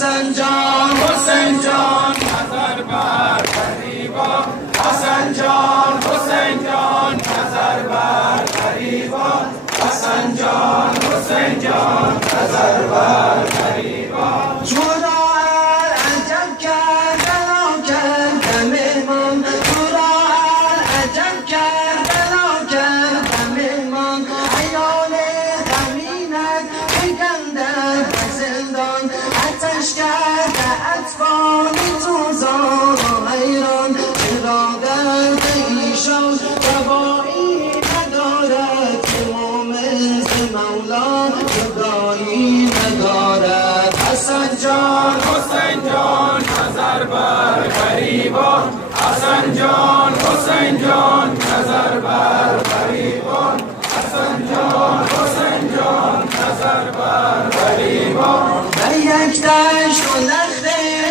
حسن جان حسین جان نظر بر غریبان حسن جان حسین جان نظر بر غریبان حسن جان حسین جان نظر بر غریبان تو را عجب کردن و کردم مهمان تو را عجب کردن و کردم مهمان عیال غمینت بگنده به زندان آتش کرده اطفال تو زار و حیران چرا درد ایشان دوایی ندارد که مثل مولا جدایی ندارد حسن جان حسین جان نظر بر غریبان حسن جان حسین جان نظر بر غریبان حسن جان حسین جان نظر بر غریبان در یک دشت و نخل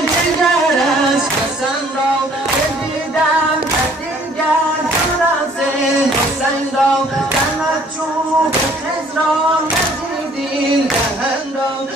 جگر از حسن را بدیدم دیگر راز حسین را در چوب خضرا ندیدین دهن را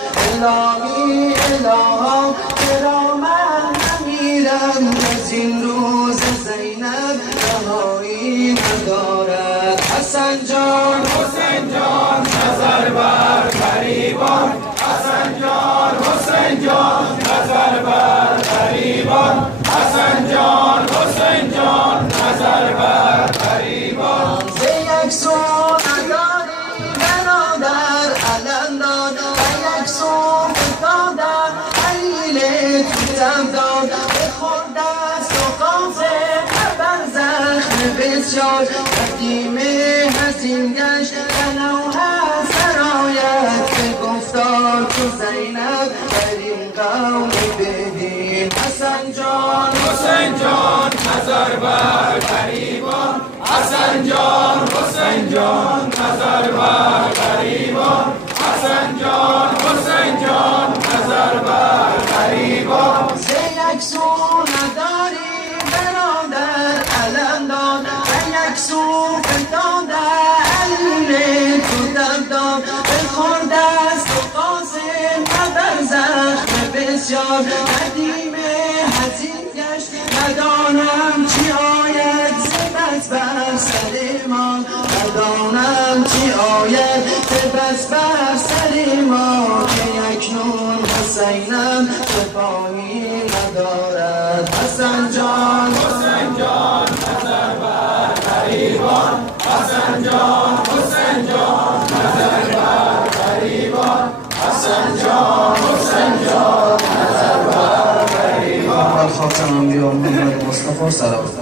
الهی الها چرا من نمیرم از این روز زینب رهایی ندارد حسن جان حسین جان نظر بر غریبان حسن جان حسین جان نظر بر غریبان حسن جان حسین جان نظر بر غریبان ز یک سو نداری برادر علم داد و یک سو فتادر علیل توتم داد به خود دست و قافه بر زخم بسیار قدیم حسین گشت تنوها سرایت به گفتار تو زینب در این قوم بدین حسن جان حسین جان نظر بر غریبان حسن جان حسین جان نظر بر غریبان حسن جان حسین جان نظر بر غریبان ز یک سو نداری برادر علم داد و یک سو فتاده علیل تو دم داد به خورد است و قاسم بر زخم بسیار قدیم حزین گشت ندانم چی آید ز بر سر ما ندانم چی آید ز بر سر ما که اکنون حسینم شفایی ندارد حسن جان حسین جان نظر بر غریبان حسن جان حسین جان نظر بر غریبان حسن جان حسین جان نظر بر غریبان خاتم انبیا محمد مصطفی سلام